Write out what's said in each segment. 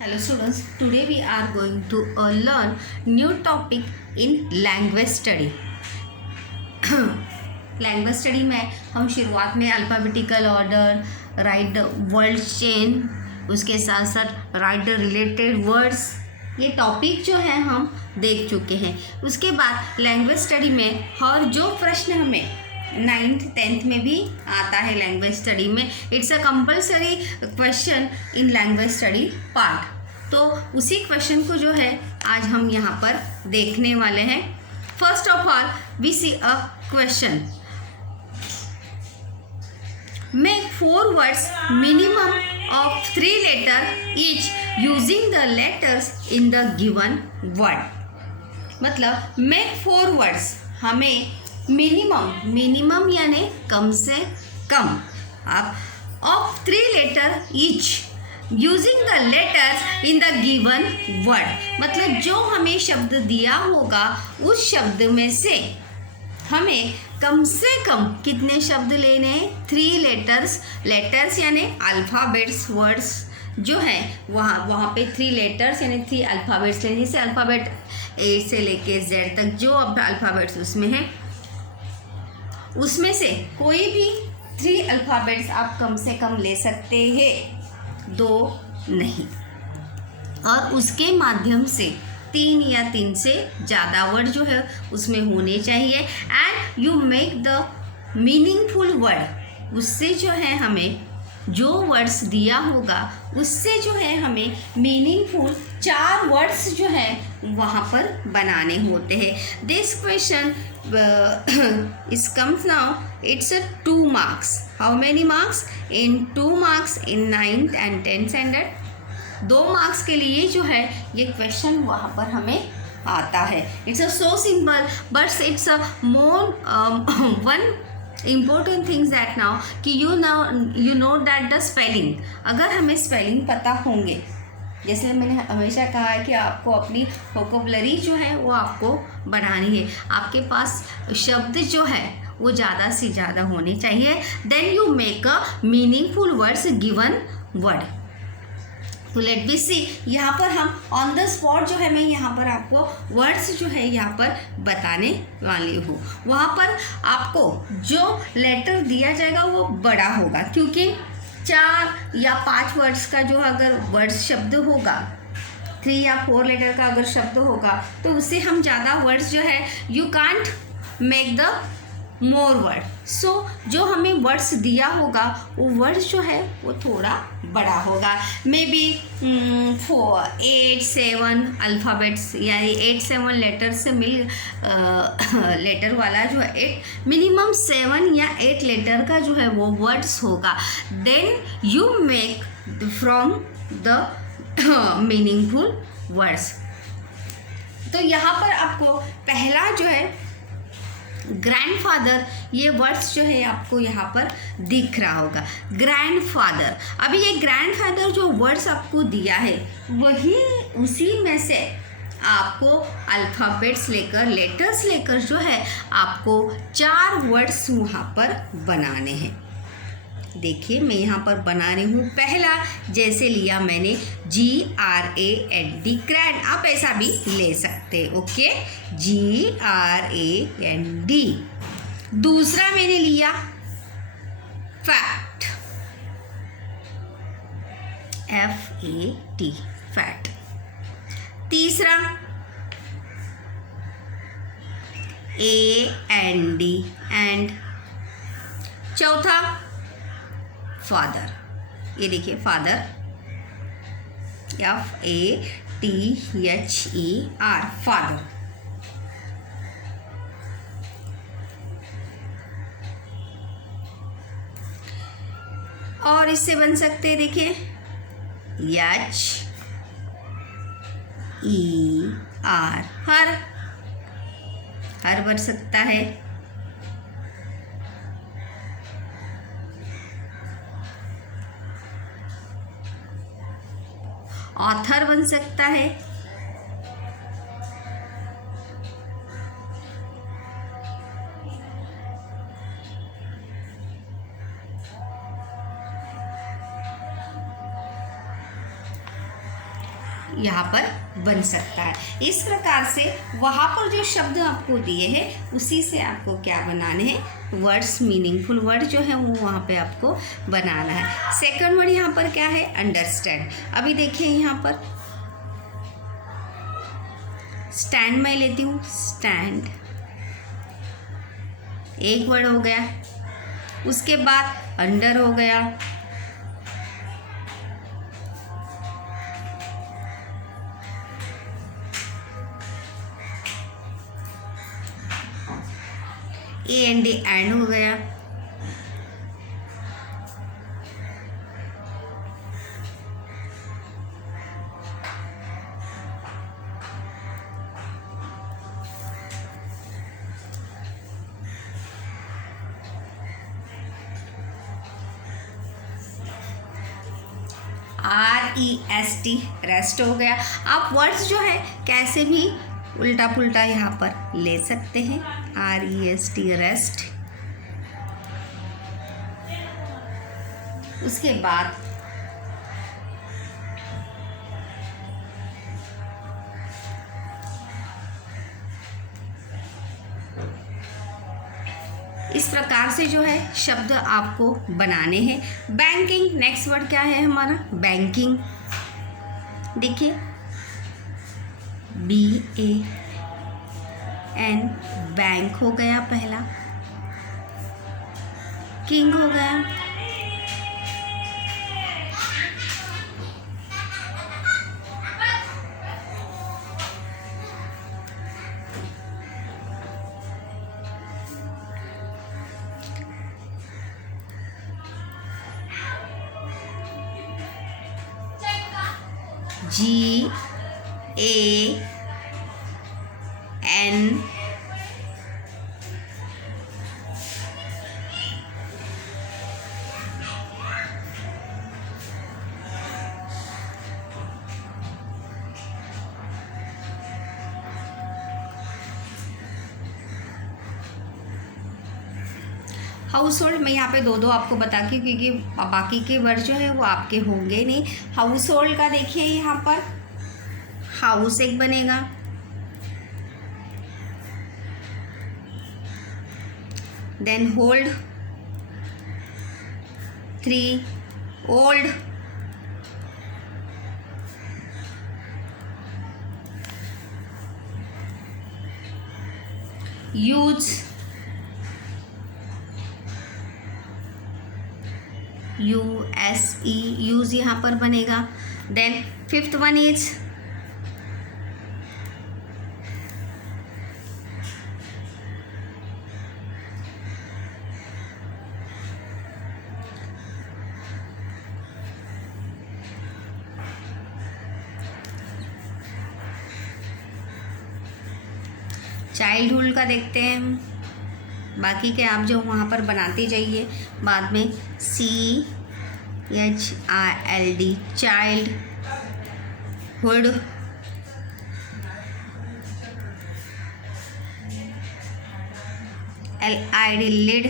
Hello students, today we are going to learn new topic in language study. Language study में हम शुरुआत में alphabetical order, right the word chain, उसके साथ साथ राइट द रिलेटेड वर्ड्स, ये topic जो है हम देख चुके हैं. उसके बाद लैंग्वेज स्टडी में और जो प्रश्न हमें 9th 10th में भी आता है लैंग्वेज स्टडी में, it's a compulsory question in language study part. तो उसी क्वेश्चन को जो है आज हम यहाँ पर देखने वाले हैं. First of all we see a question. Make 4 words minimum of 3 letters each using the letters in the given word. मतलब make 4 words, हमें मिनिमम यानी कम से कम आप of 3 letters each using the letters in the given word. मतलब जो हमें शब्द दिया होगा उस शब्द में से हमें कम से कम कितने शब्द लेने हैं? 3 लेटर्स यानी अल्फ़ाबेट्स, वर्ड्स जो हैं वहाँ पे 3 लेटर्स यानी 3 अल्फ़ाबेट्स लेने. जैसे अल्फ़ाबेट ए से लेके जेड तक जो अब अल्फ़ाबेट्स उसमें हैं, उसमें से कोई भी 3 अल्फ़ाबेट्स आप कम से कम ले सकते हैं, 2 नहीं. और उसके माध्यम से 3 या 3 से ज़्यादा वर्ड जो है उसमें होने चाहिए. And you make the meaningful word, उससे जो है हमें जो वर्ड्स दिया होगा उससे जो है हमें मीनिंगफुल 4 वर्ड्स जो है वहाँ पर बनाने होते हैं. दिस क्वेश्चन इस comes now, it's a 2 marks. How many marks? In 2 marks in 9th and 10th standard. 2 marks के लिए जो है ये क्वेश्चन वहाँ पर हमें आता है. It's a so simple but it's a more one important things that now कि you know that the spelling. अगर हमें स्पेलिंग पता होंगे, जैसे मैंने हमेशा कहा है कि आपको अपनी वोकैबुलरी जो है वो आपको बढ़ानी है. आपके पास शब्द जो है वो ज़्यादा से ज़्यादा होने चाहिए. Then you make a meaningful words given word. तो लेट बी सी, यहाँ पर हम ऑन द स्पॉट जो है मैं यहाँ पर आपको वर्ड्स जो है यहाँ पर बताने वाली हूँ. वहाँ पर आपको जो लेटर दिया जाएगा वो बड़ा होगा, क्योंकि 4 या 5 वर्ड्स का जो अगर वर्ड्स शब्द होगा, 3 या 4 लेटर का अगर शब्द होगा तो उससे हम ज़्यादा वर्ड्स जो है you can't make the more word. So जो हमें वर्ड्स दिया होगा वो वर्ड्स जो है वो थोड़ा बड़ा होगा. मे बी 8-7 अल्फ़ाबेट्स यानी 8-7 लेटर से मिल लेटर वाला जो है 8 मिनिमम 7 या 8 लेटर का जो है वो वर्ड्स होगा. Then you make from the meaningful words. तो यहाँ पर आपको पहला जो है ग्रैंडफादर, ये वर्ड्स जो है आपको यहाँ पर दिख रहा होगा. ग्रैंडफादर. अभी ये ग्रैंडफादर जो वर्ड्स आपको दिया है वही उसी में से आपको अल्फ़ाबेट्स लेकर, लेटर्स लेकर जो है आपको 4 वर्ड्स वहाँ पर बनाने हैं. देखिए मैं यहाँ पर बना रही हूँ. पहला जैसे लिया मैंने GRAND, ग्रैंड. आप ऐसा भी ले सकते. Okay, GRAND. दूसरा मैंने लिया फैक्ट, FAT, फैट. तीसरा AND, एंड. चौथा फादर. ये देखिए फादर, FATHER, फादर. और इससे बन सकते हैं, देखिए HER, हर बन सकता है. ऑथर बन सकता है. यहाँ पर बन सकता है। इस प्रकार से वहाँ पर जो शब्द आपको दिए हैं उसी से आपको क्या बनाने हैं, वर्ड्स, मीनिंगफुल वर्ड जो है वो वहाँ पे आपको बनाना है। सेकंड वर्ड यहाँ पर क्या है, अंडरस्टैंड। अभी देखिए यहाँ पर स्टैंड मैं लेती हूँ, स्टैंड एक वर्ड हो गया। उसके बाद अंडर हो गया, एंड एंड हो गया। REST रेस्ट हो गया। आप वर्ड्स जो है कैसे भी उल्टा पुल्टा यहाँ पर ले सकते हैं। REST rest. उसके बाद इस प्रकार से जो है शब्द आपको बनाने हैं। बैंकिंग, नेक्स्ट वर्ड क्या है हमारा, बैंकिंग। देखिए BAN, बैंक हो गया पहला, किंग हो गया, GAN, हाउस होल्ड। मैं यहाँ पे दो आपको बता के, क्योंकि बाकी के वर्ड जो है वो आपके होंगे नहीं। हाउस होल्ड का देखिए यहाँ पर हाउस एक बनेगा, then hold 3, old, use, USE, use यहाँ पर बनेगा। Then fifth one is childhood का देखते हैं हम। बाकी के आप जो वहाँ पर बनाते जाइए बाद में। CHILD, child, hood, LID, lid,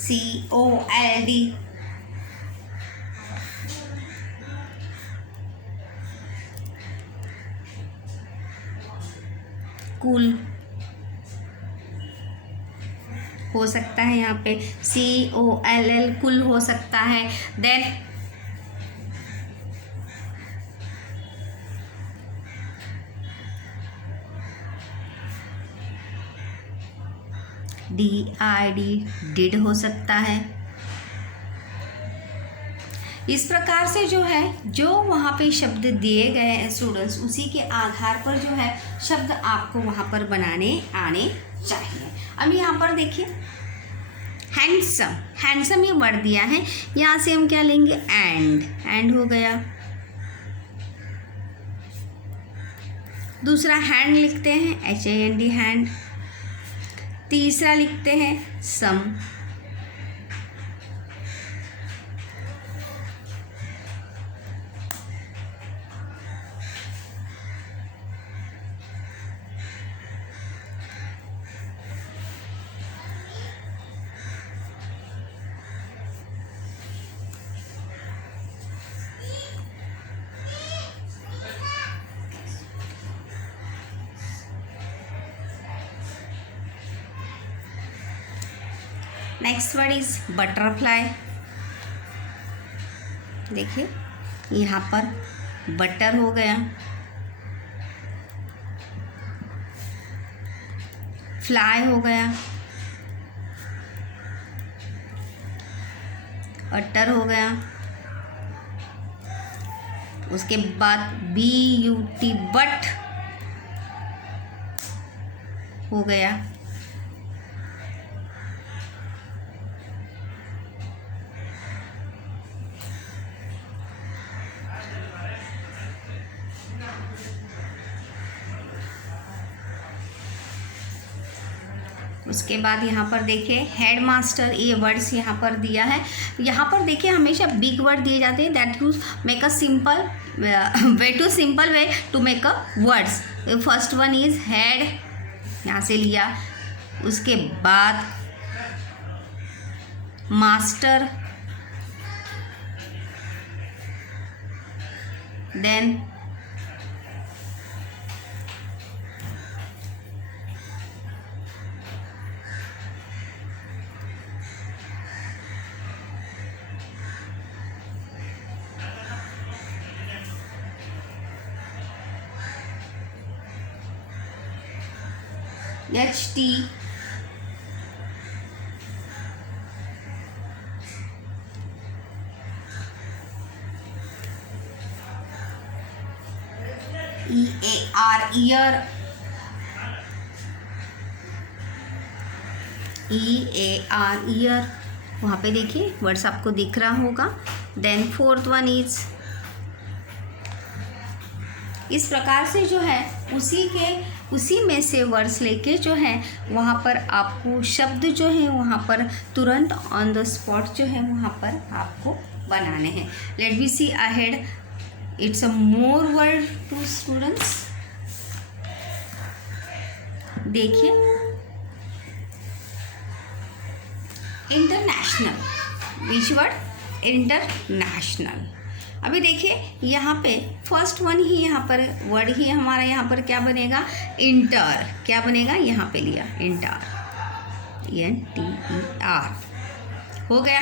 COLD, cool हो सकता है यहाँ पे, COLL, कुल हो सकता है। देन DID, डिड हो सकता है। इस प्रकार से जो है जो वहाँ पे शब्द दिए गए हैं स्टूडेंट्स, उसी के आधार पर जो है शब्द आपको वहाँ पर बनाने आने चाहिए। अब यहाँ पर देखिए हैंडसम, हैंडसम ये वर्ड दिया है, यहाँ से हम क्या लेंगे, एंड हो गया। दूसरा हैंड लिखते हैं, HAND, हैंड। तीसरा लिखते हैं सम, नेक्स्ट वर्ड इज बटरफ्लाई। देखिए यहाँ पर बटर हो गया, फ्लाई हो गया, अटर हो गया, उसके बाद BUT बट हो गया, उसके बाद यहाँ पर देखिए हेड मास्टर, ये वर्ड्स यहाँ पर दिया है। यहाँ पर देखिए हमेशा बिग वर्ड दिए जाते हैं, that you make a simple way to simple way to make a words. First one is head, यहाँ से लिया, उसके बाद master, then HT, EAR ear, EAR ear, वहाँ पे देखिए वर्ड्स आपको दिख रहा होगा। देन फोर्थ वन इज, इस प्रकार से जो है उसी में से वर्ड्स लेके जो है वहाँ पर आपको शब्द जो है वहाँ पर तुरंत ऑन द स्पॉट जो है वहाँ पर आपको बनाने हैं। Let we see ahead, it's a more word to students. देखिए इंटरनेशनल, विच वर्ड? इंटरनेशनल। अभी देखिए यहाँ पे फर्स्ट वन ही यहाँ पर वर्ड ही हमारा यहाँ पर क्या बनेगा? इंटर। क्या बनेगा? यहाँ पे लिया इंटर, NTER हो गया।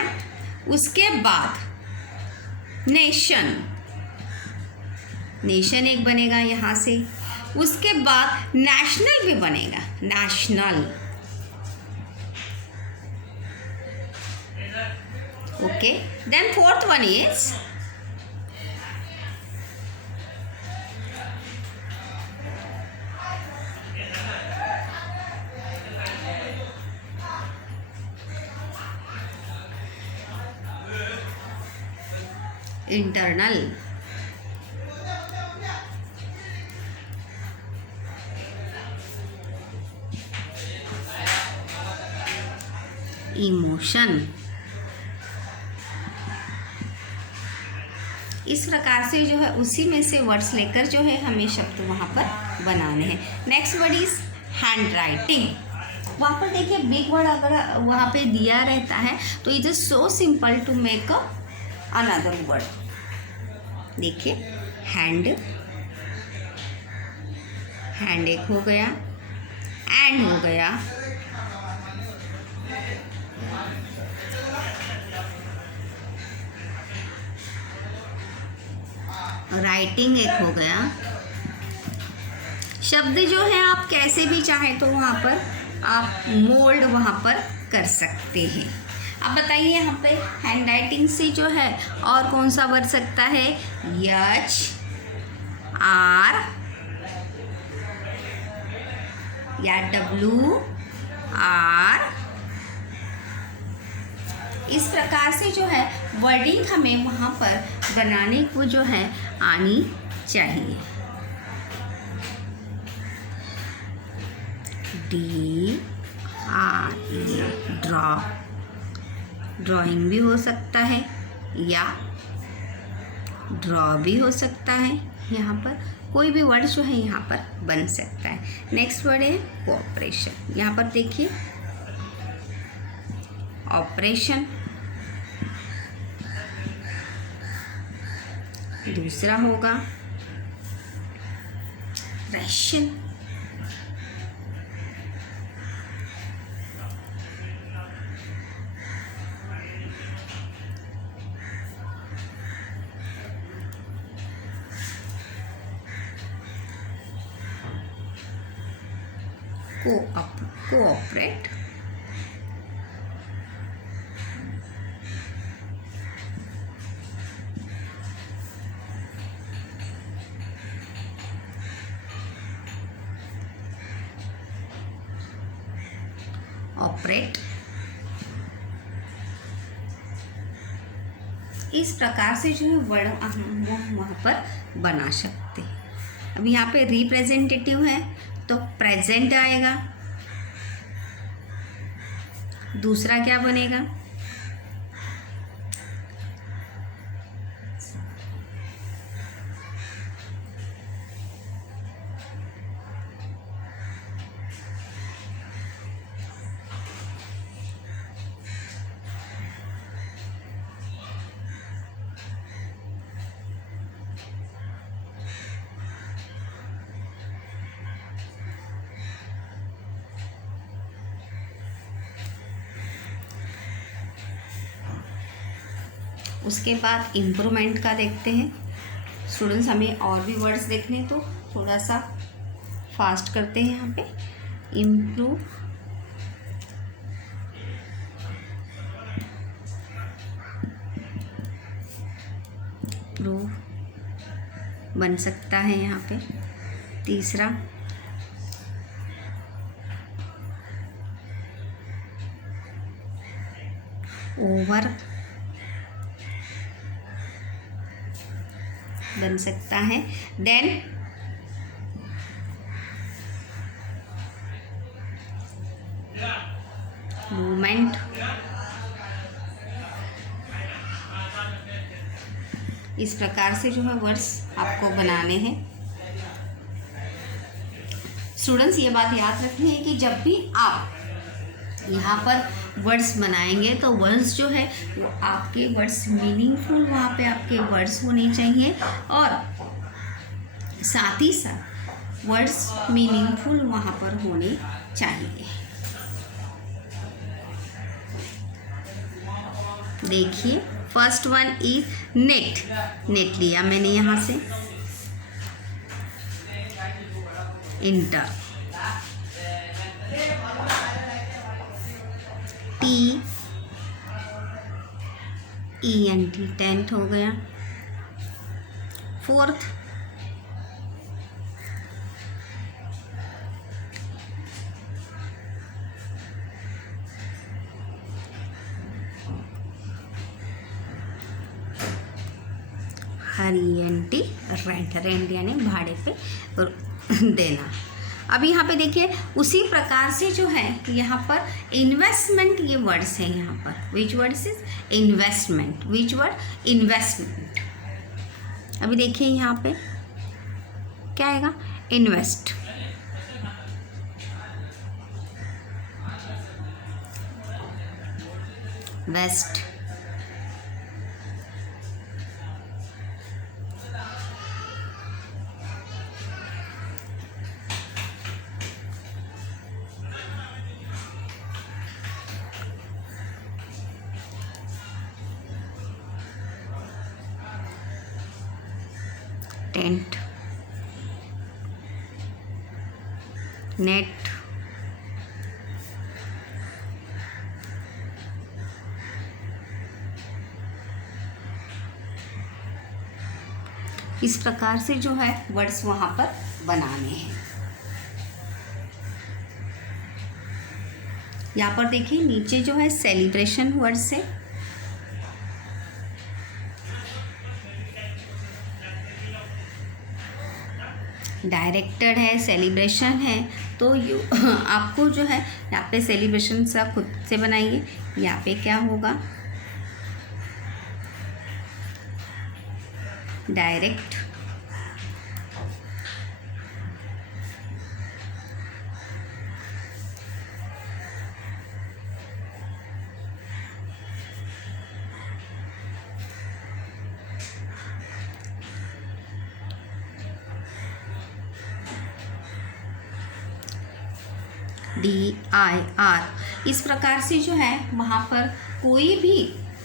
उसके बाद नेशन, नेशन एक बनेगा यहाँ से। उसके बाद नेशनल भी बनेगा, national. Okay, then fourth one is internal. Emotion. इस प्रकार से जो है उसी में से वर्ड्स लेकर जो है हमें शब्द वहाँ पर बनाने हैं। Next word is hand writing. वहाँ पर देखिए बिग वर्ड अगर वहाँ पे दिया रहता है तो it is so simple to make another word. देखिए हैंड, हैंड एक हो गया, एंड हो गया, राइटिंग एक हो गया। शब्द जो है आप कैसे भी चाहें तो वहाँ पर आप मोल्ड वहाँ पर कर सकते हैं। अब बताइए यहाँ पे हैंड राइटिंग से जो है और कौन सा बन सकता है? HR या WR। इस प्रकार से जो है वर्डिंग हमें वहाँ पर बनाने को जो है आनी चाहिए। DRE, ड्रॉ, ड्राइंग भी हो सकता है या ड्रॉ भी हो सकता है। यहाँ पर कोई भी वर्ड जो है यहाँ पर बन सकता है। नेक्स्ट वर्ड है कोऑपरेशन। यहाँ पर देखिए ऑपरेशन, दूसरा होगा रेशन, कोऑपरेट, ऑपरेट। इस प्रकार से जो है वर्ड हम वहाँ पर बना सकते हैं। अब यहाँ पे रिप्रेजेंटेटिव है तो प्रेजेंट आएगा। दूसरा क्या बनेगा? उसके बाद इम्प्रूवमेंट का देखते हैं। स्टूडेंट्स, हमें और भी वर्ड्स देखने तो थोड़ा सा फास्ट करते हैं। यहाँ पे इम्प्रूव, प्रूव बन सकता है यहाँ पे। तीसरा ओवर बन सकता है। देन मूवमेंट, इस प्रकार से जो है वर्ड्स आपको बनाने हैं। स्टूडेंट्स, ये बात याद रखनी है कि जब भी आप यहाँ पर वर्ड्स बनाएंगे तो वर्ड्स जो है वो आपके वर्ड्स मीनिंगफुल, वहाँ पे आपके वर्ड्स होने चाहिए और साथ ही साथ वर्ड्स मीनिंगफुल वहाँ पर होने चाहिए। देखिए, first one is net. Net लिया मैंने यहाँ से। इंटर, TENT, टेंथ हो गया। Fourth हरियंटी, rent. रेंट यानी भाड़े पे देना। अब यहाँ पे देखिए, उसी प्रकार से जो है यहाँ पर इन्वेस्टमेंट, ये वर्ड्स हैं यहाँ पर। विच words is investment? Which word? Investment. अभी देखिए यहाँ पे क्या आएगा? इन्वेस्ट। वेस्ट, टेंट, नेट, इस प्रकार से जो है वर्ड्स वहाँ पर बनाने हैं। यहाँ पर देखिए नीचे जो है सेलिब्रेशन वर्ड्स है। डायरेक्टेड है, सेलिब्रेशन है, तो आपको जो है यहाँ पे सेलिब्रेशन सा खुद से बनाइए। यहाँ पे क्या होगा? Direct, DIR। इस प्रकार से जो है वहाँ पर कोई भी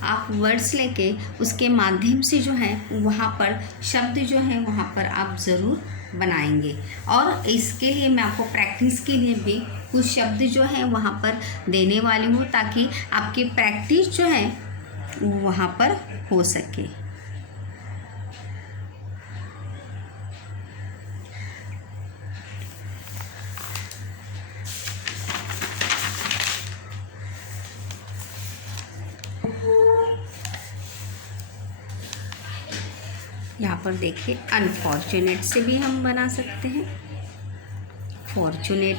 आप वर्ड्स लेके उसके माध्यम से जो है वहाँ पर शब्द जो है वहाँ पर आप ज़रूर बनाएंगे। और इसके लिए मैं आपको प्रैक्टिस के लिए भी कुछ शब्द जो है वहाँ पर देने वाली हूँ ताकि आपकी प्रैक्टिस जो है वहाँ पर हो सके। यहाँ पर देखिए अनफॉर्चुनेट से भी हम बना सकते हैं, फॉर्चुनेट।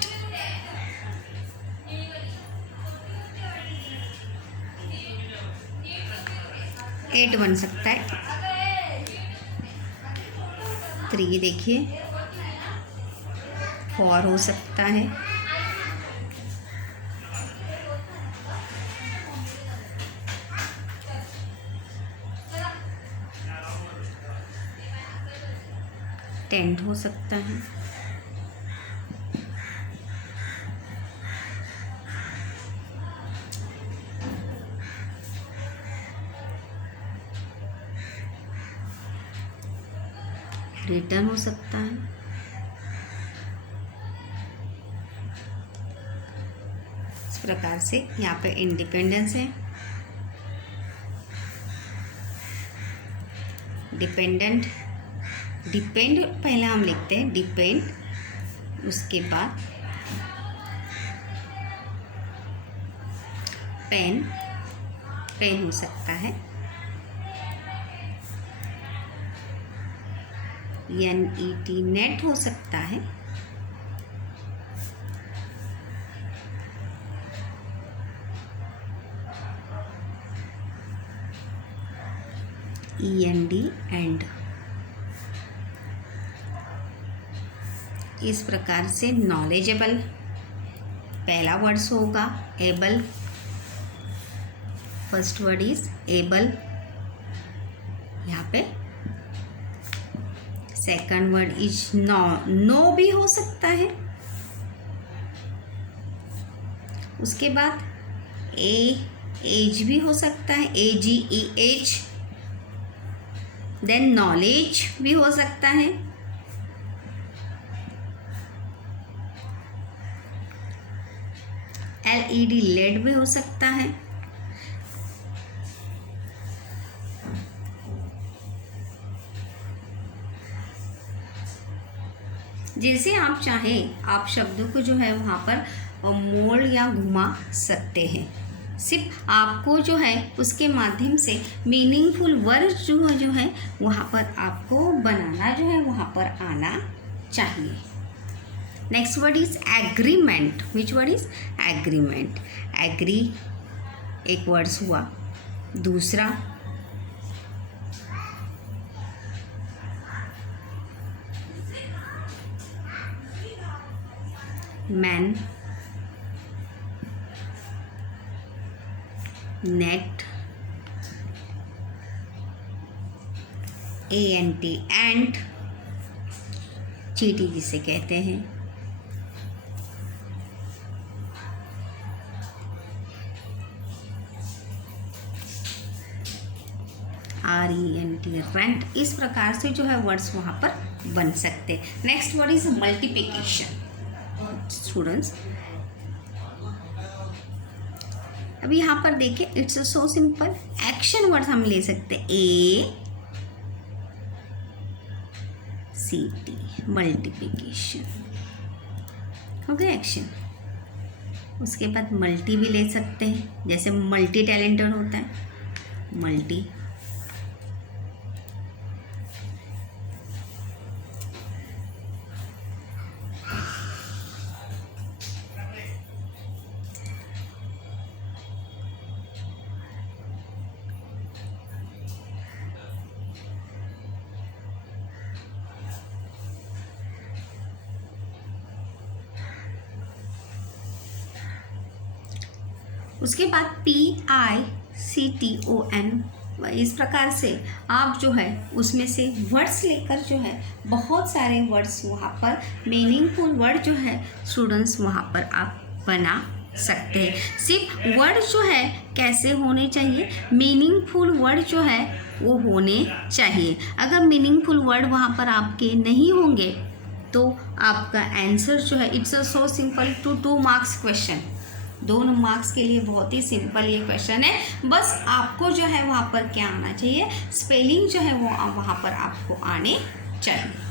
एट बन सकता है, 3 देखिए, 4 हो सकता है, 10 हो सकता है, रिटर्न हो सकता है, इस प्रकार से यहाँ पे इंडिपेंडेंस है, डिपेंडेंट, डिपेंड पहले हम लिखते हैं डिपेंड, उसके बाद पेन, पेन हो सकता है, NET नेट हो सकता है, END एंड। इस प्रकार से नॉलेजेबल पहला वर्ड्स होगा, able, first word is able, यहाँ पे second word is know, know भी हो सकता है, उसके बाद एज भी हो सकता है, AGEH, देन नॉलेज भी हो सकता है, LED लेड भी हो सकता है, जैसे आप चाहें आप शब्दों को जो है वहाँ पर मोड़ या घुमा सकते हैं। सिर्फ आपको जो है उसके माध्यम से मीनिंगफुल वर्ड जो है वहाँ पर आपको बनाना जो है वहाँ पर आना चाहिए। Next word is agreement. Which word is agreement? Agree एक वर्ड्स हुआ, दूसरा मैन, नेट, ANT एंट, चींटी जिसे कहते हैं, RENT रेंट। इस प्रकार से जो है वर्ड्स वहाँ पर बन सकते हैं। Next word is multiplication. Students अभी यहाँ पर देखिए, it's so simple. Action word हम ले सकते हैं, ACT, मल्टीप्लिकेशन हो गया एक्शन। उसके बाद मल्टी भी ले सकते हैं, जैसे मल्टी टैलेंटेड होता है, मल्टी। उसके बाद PICTON। इस प्रकार से आप जो है उसमें से वर्ड्स लेकर जो है बहुत सारे वर्ड्स वहाँ पर मीनिंगफुल वर्ड जो है स्टूडेंट्स वहाँ पर आप बना सकते हैं। सिर्फ वर्ड जो है कैसे होने चाहिए, मीनिंगफुल वर्ड जो है वो होने चाहिए। अगर मीनिंगफुल वर्ड वहाँ पर आपके नहीं होंगे तो आपका आंसर जो है it's a so simple 2 marks question, 2 marks के लिए बहुत ही सिंपल ये क्वेश्चन है। बस आपको जो है वहाँ पर क्या आना चाहिए, स्पेलिंग जो है वो वहाँ पर आपको आने चाहिए।